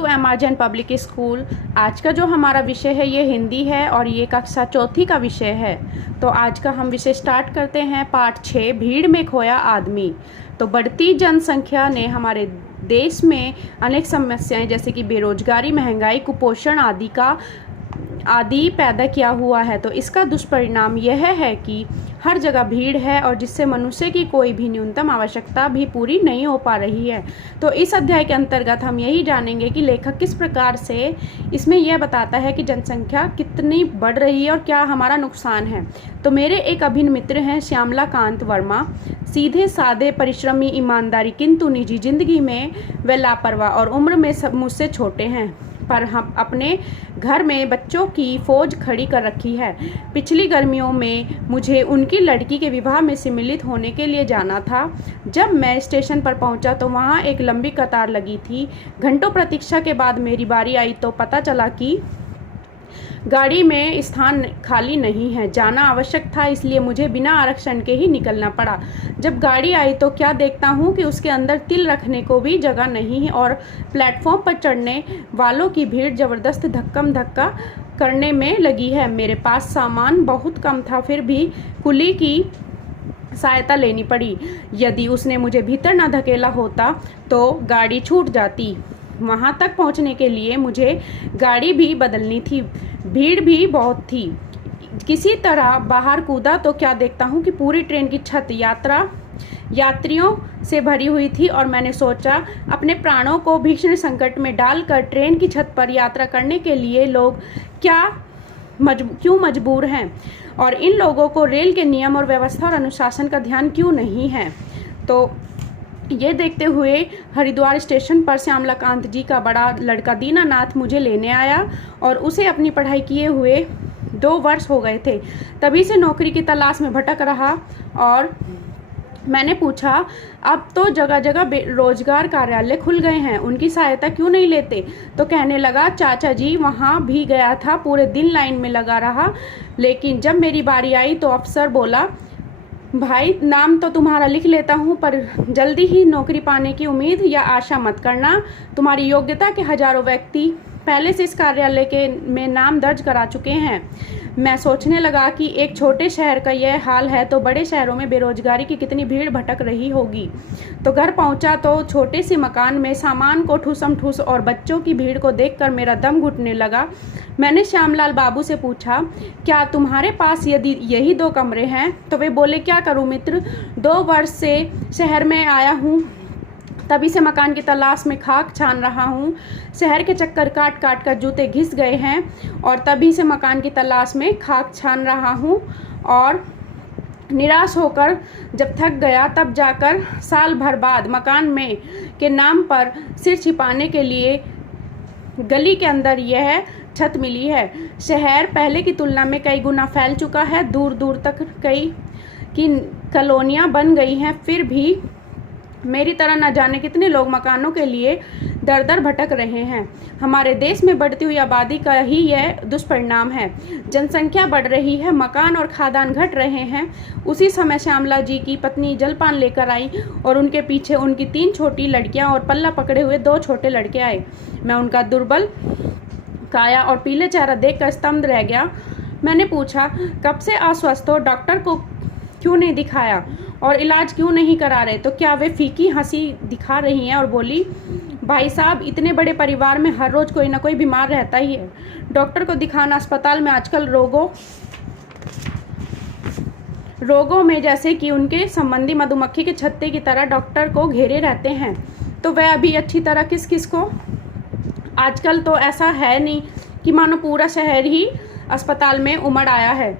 To एमआरजन public school. आज का जो हमारा विषय है ये हिंदी है और ये कक्षा चौथी का विषय है। तो आज का हम विषय स्टार्ट करते हैं। पाठ 6, भीड़ में खोया आदमी। तो बढ़ती जनसंख्या ने हमारे देश में अनेक समस्याएं जैसे कि बेरोजगारी, महंगाई, कुपोषण आदि पैदा किया हुआ है। तो इसका दुष्परिणाम यह है कि हर जगह भीड़ है और जिससे मनुष्य की कोई भी न्यूनतम आवश्यकता भी पूरी नहीं हो पा रही है। तो इस अध्याय के अंतर्गत हम यही जानेंगे कि लेखक किस प्रकार से इसमें यह बताता है कि जनसंख्या कितनी बढ़ रही है और क्या हमारा नुकसान है। तो मेरे एक अभिन्न मित्र हैं श्यामलाकांत वर्मा, सीधे साधे, परिश्रमी, ईमानदारी, किंतु निजी जिंदगी में वे लापरवाह और उम्र में मुझसे छोटे हैं, पर हम अपने घर में बच्चों की फौज खड़ी कर रखी है। पिछली गर्मियों में मुझे उनकी लड़की के विवाह में सम्मिलित होने के लिए जाना था। जब मैं स्टेशन पर पहुंचा तो वहां एक लंबी कतार लगी थी। घंटों प्रतीक्षा के बाद मेरी बारी आई तो पता चला कि गाड़ी में स्थान खाली नहीं है। जाना आवश्यक था, इसलिए मुझे बिना आरक्षण के ही निकलना पड़ा। जब गाड़ी आई तो क्या देखता हूँ कि उसके अंदर तिल रखने को भी जगह नहीं है और प्लेटफॉर्म पर चढ़ने वालों की भीड़ जबरदस्त धक्कम धक्का करने में लगी है। मेरे पास सामान बहुत कम था, फिर भी कुली की सहायता लेनी पड़ी। यदि उसने मुझे भीतर न धकेला होता तो गाड़ी छूट जाती। वहां तक पहुंचने के लिए मुझे गाड़ी भी बदलनी थी। भीड़ भी बहुत थी। किसी तरह बाहर कूदा तो क्या देखता हूँ कि पूरी ट्रेन की छत यात्रियों से भरी हुई थी और मैंने सोचा अपने प्राणों को भीषण संकट में डालकर ट्रेन की छत पर यात्रा करने के लिए लोग क्यों मजबूर हैं और इन लोगों को रेल के नियम और व्यवस्था और अनुशासन का ध्यान क्यों नहीं है। तो ये देखते हुए हरिद्वार स्टेशन पर श्यामलाकांत जी का बड़ा लड़का दीनानाथ मुझे लेने आया और उसे अपनी पढ़ाई किए हुए 2 वर्ष हो गए थे। तभी से नौकरी की तलाश में भटक रहा और मैंने पूछा, अब तो जगह जगह रोजगार कार्यालय खुल गए हैं, उनकी सहायता क्यों नहीं लेते। तो कहने लगा, चाचा जी वहाँ भी गया था, पूरे दिन लाइन में लगा रहा, लेकिन जब मेरी बारी आई तो अफसर बोला, भाई नाम तो तुम्हारा लिख लेता हूँ पर जल्दी ही नौकरी पाने की उम्मीद या आशा मत करना। तुम्हारी योग्यता के हजारों व्यक्ति पहले से इस कार्यालय में नाम दर्ज करा चुके हैं। मैं सोचने लगा कि एक छोटे शहर का यह हाल है तो बड़े शहरों में बेरोजगारी की कितनी भीड़ भटक रही होगी। तो घर पहुंचा तो छोटे से मकान में सामान को ठूसम ठूस और बच्चों की भीड़ को देखकर मेरा दम घुटने लगा। मैंने श्यामलाल बाबू से पूछा, क्या तुम्हारे पास यदि यही 2 कमरे हैं? तो वे बोले, क्या करूं मित्र, 2 वर्ष से शहर में आया हूं, तभी से मकान की तलाश में खाक छान रहा हूँ। शहर के चक्कर काट काट कर जूते घिस गए हैं और तभी से मकान की तलाश में खाक छान रहा हूँ और निराश होकर जब थक गया तब जाकर साल भर बाद मकान में के नाम पर सिर छिपाने के लिए गली के अंदर यह छत मिली है। शहर पहले की तुलना में कई गुना फैल चुका है। दूर दूर तक कई की कॉलोनियाँ बन गई हैं, फिर भी मेरी तरह न जाने कितने लोग मकानों के लिए दर दर भटक रहे हैं। हमारे देश में बढ़ती हुई आबादी का ही यह दुष्परिणाम है। जनसंख्या बढ़ रही है, मकान और खादान घट रहे हैं। उसी समय श्यामला जी की पत्नी जलपान लेकर आई और उनके पीछे उनकी 3 छोटी लड़कियां और पल्ला पकड़े हुए 2 छोटे लड़के आए। मैं उनका दुर्बल काया और पीले चेहरा देखकर स्तब्ध रह गया। मैंने पूछा, कब से अस्वस्थ हो, डॉक्टर को क्यों नहीं दिखाया और इलाज क्यों नहीं करा रहे? तो क्या वे फीकी हंसी दिखा रही हैं और बोली, भाई साहब इतने बड़े परिवार में हर रोज कोई ना कोई बीमार रहता ही है। डॉक्टर को दिखाना अस्पताल में आजकल रोगों में जैसे कि उनके संबंधी मधुमक्खी के छत्ते की तरह डॉक्टर को घेरे रहते हैं। तो वह अभी अच्छी तरह किस को, आजकल तो ऐसा है नहीं कि मानो पूरा शहर ही अस्पताल में उमड़ आया है।